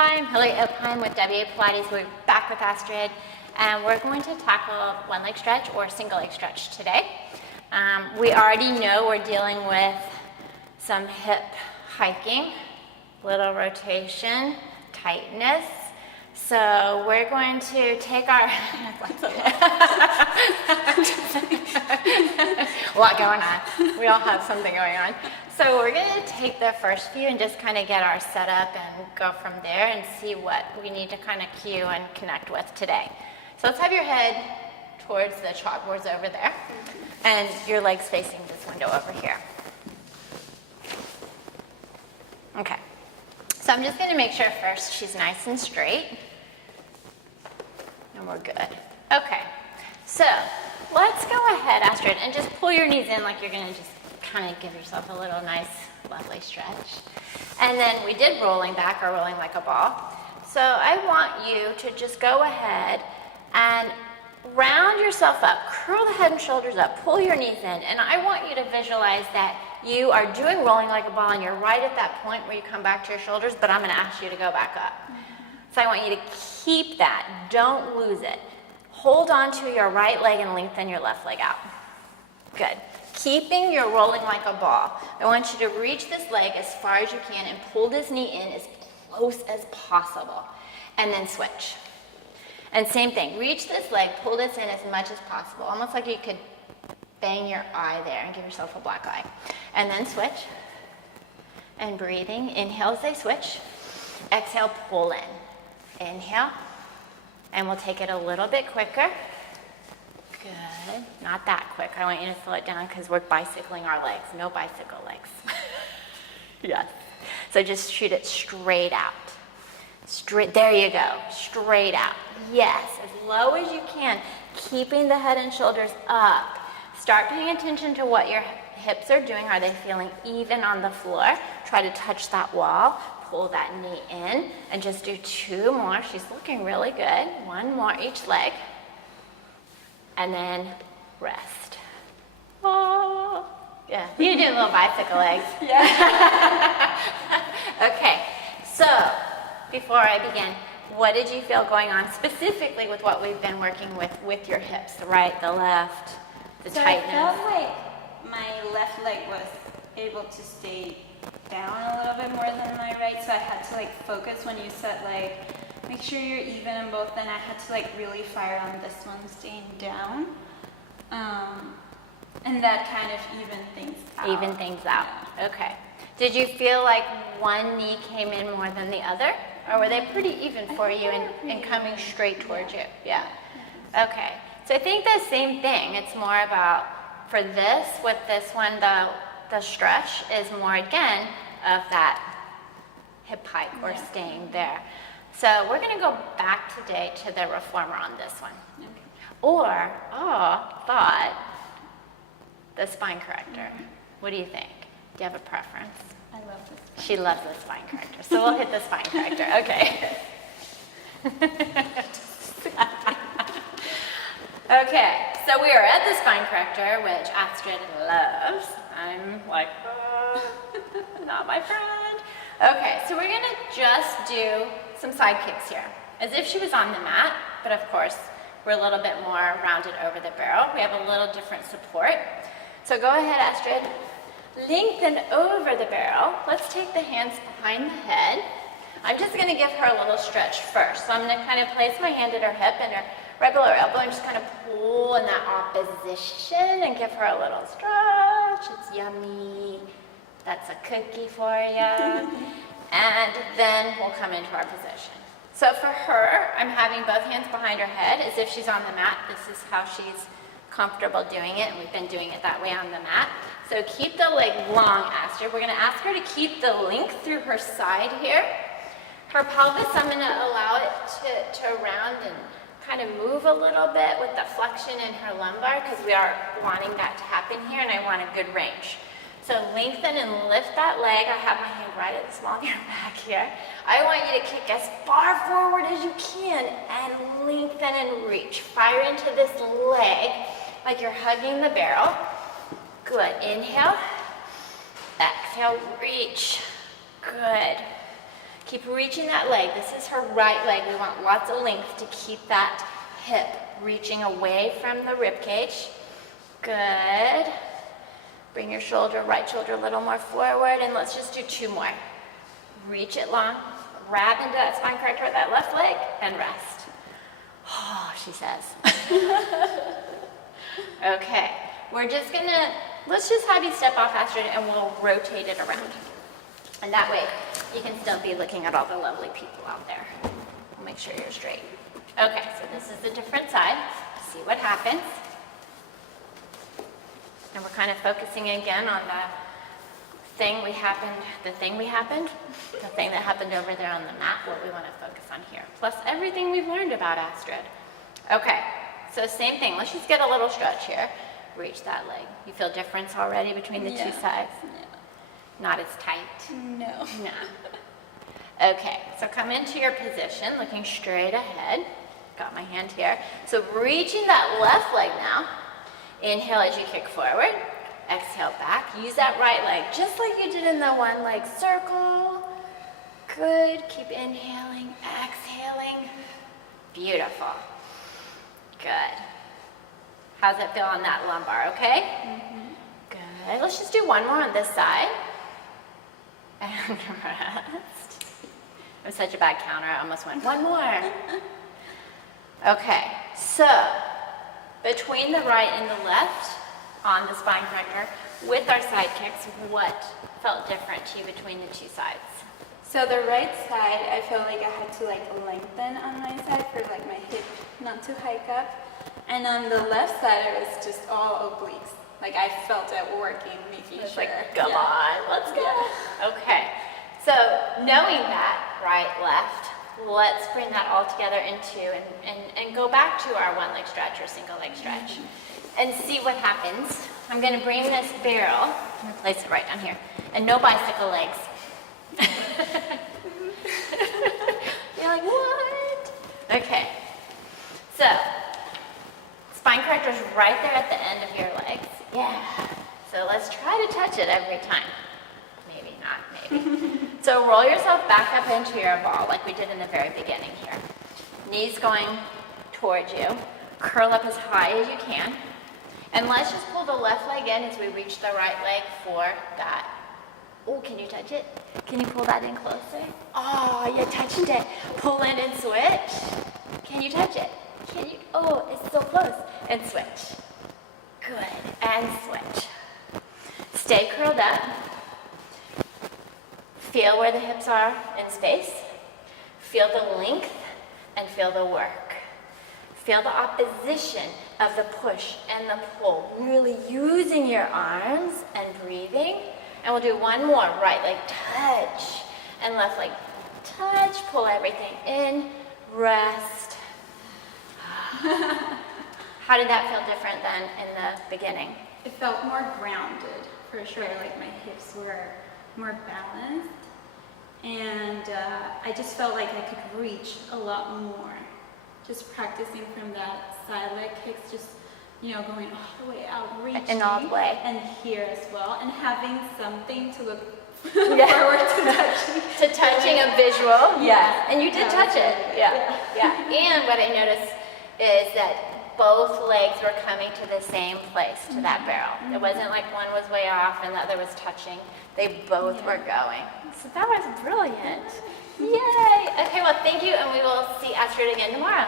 Hi, I'm Hillary Opheim with WA Pilates. We're back with Astrid, and we're going to tackle one leg stretch or single leg stretch today. We already know we're dealing with some hip hiking, little rotation, tightness. So we're going to take our, a lot going on. We all have something going on. So we're going to take the first few and just kind of get our setup and go from there and see what we need to kind of cue and connect with today. So let's have your head towards the chalkboards over there and your legs facing this window over here. Okay. So I'm just going to make sure first she's nice and straight. And we're good. Okay. So let's go ahead, Astrid, and just pull your knees in like you're going to just kind of give yourself a little nice, lovely stretch. And then we did rolling back or rolling like a ball. So I want you to just go ahead and round yourself up, curl the head and shoulders up, pull your knees in, and I want you to visualize that you are doing rolling like a ball and you're right at that point where you come back to your shoulders, but I'm going to ask you to go back up. So I want you to keep that. Don't lose it. Hold on to your right leg and lengthen your left leg out. Good. Keeping your rolling like a ball. I want you to reach this leg as far as you can and pull this knee in as close as possible. And then switch. And same thing. Reach this leg, pull this in as much as possible. Almost like you could bang your eye there and give yourself a black eye. And then switch. And breathing. Inhale as they switch. Exhale, pull in. Inhale. And we'll take it a little bit quicker. Good. Not that quick. I want you to slow it down because we're bicycling our legs. No bicycle legs. Yes. So just shoot it straight out. Straight. There you go. Straight out. Yes. As low as you can. Keeping the head and shoulders up. Start paying attention to what your hips are doing. Are they feeling even on the floor? Try to touch that wall. Pull that knee in. And just do two more. She's looking really good. One more each leg. And then rest. Oh, yeah. You do little bicycle legs. Yeah. Okay. So, before I begin, what did you feel going on specifically with what we've been working with your hips? The right, the left, the tightness? I felt like my left leg was able to stay down a little bit more than my right, so I had to like focus when you said like, make sure you're even in both, and I had to like really fire on this one staying down. And that kind of evened things out. Even things out. Yeah. Okay. Did you feel like one knee came in more than the other? Or were they pretty even for you and coming straight towards you? Yeah. Okay. So I think the same thing. It's more about, for this, with this one, the stretch is more, again, of that hip hike or staying there. So we're going to go back today to the reformer on this one. Okay. Or, thought, the spine corrector. What do you think? Do you have a preference? I love this. She loves the spine corrector. So we'll hit the spine corrector. Okay. Okay, so we are at the spine corrector, which Astrid loves. I'm like, not my friend. Okay, so we're going to just do some side kicks here, as if she was on the mat, but of course, we're a little bit more rounded over the barrel. We have a little different support. So go ahead, Astrid. Lengthen over the barrel. Let's take the hands behind the head. I'm just going to give her a little stretch first. So I'm going to kind of place my hand at her hip and her right below her elbow and just kind of pull in that opposition and give her a little stretch. It's yummy. That's a cookie for you. And then we'll come into our position. So for her, I'm having both hands behind her head as if she's on the mat. This is how she's comfortable doing it, and we've been doing it that way on the mat. So keep the leg long, Astrid. We're going to ask her to keep the length through her side here. Her pelvis, I'm going to allow it to round and kind of move a little bit with the flexion in her lumbar because we are wanting that to happen here, and I want a good range. So lengthen and lift that leg. I have my hand right at the small of your back here. I want you to kick as far forward as you can and lengthen and reach. Fire into this leg like you're hugging the barrel. Good. Inhale. Exhale, reach. Good. Keep reaching that leg. This is her right leg. We want lots of length to keep that hip reaching away from the rib cage. Good. Bring your shoulder, right shoulder a little more forward, and let's just do 2 more. Reach it long, grab into that spine corrector with that left leg, and rest. Oh, she says. Okay, let's just have you step off, Astrid, and we'll rotate it around. And that way, you can still be looking at all the lovely people out there. We'll make sure you're straight. Okay, so this is a different side. See what happens. And we're kind of focusing again on the thing that happened over there on the mat, what we want to focus on here. Plus everything we've learned about Astrid. Okay, so same thing. Let's just get a little stretch here. Reach that leg. You feel difference already between the 2 sides? Yeah. Not as tight? No. No. Okay, so come into your position, looking straight ahead. Got my hand here. So reaching that left leg now. Inhale as you kick forward. Exhale back. Use that right leg, just like you did in the one leg circle. Good. Keep inhaling, exhaling. Beautiful. Good. How's it feel on that lumbar, okay? Mm-hmm. Good. Let's just do 1 more on this side. And rest. I'm such a bad counter. I almost went 1 more. Okay, so between the right and the left on the spine corrector with our side kicks, what felt different to you between the 2 sides? So the right side, I feel like I had to like lengthen on my side for like my hip not to hike up. And on the left side, it was just all obliques. Like I felt it working, making It's sure. like, come on, let's go. Yeah. Okay, so knowing that, right, left, let's bring that all together into and go back to our 1 leg stretch or single leg stretch and see what happens. I'm gonna bring this barrel, I'm gonna place it right down here, and no bicycle legs. You're like, what? Okay, so spine corrector is right there at the end of your legs. Yeah. So let's try to touch it every time. Maybe not, maybe. So roll yourself back up into your ball like we did in the very beginning here. Knees going towards you. Curl up as high as you can. And let's just pull the left leg in as we reach the right leg for that. Oh, can you touch it? Can you pull that in closer? Oh, you touched it. Pull in and switch. Can you touch it? Can you? Oh, it's so close. And switch. Good. And switch. Stay curled up. Feel where the hips are in space. Feel the length and feel the work. Feel the opposition of the push and the pull. Really using your arms and breathing. And we'll do 1 more. Right leg touch and left leg touch. Pull everything in. Rest. How did that feel different than in the beginning? It felt more grounded, for sure. Like my hips were more balanced. And I just felt like I could reach a lot more. Just practicing from that side leg kicks, just, you know, going all the way out, reaching. And all the way. And here as well. And having something to look forward to touching. To touching a visual. Yeah. And you did touch it. Yeah. And what I noticed is that both legs were coming to the same place, to that barrel. It wasn't like one was way off and the other was touching. They both were going. So that was brilliant. Yay! Okay, well, thank you, and we will see Astrid again tomorrow.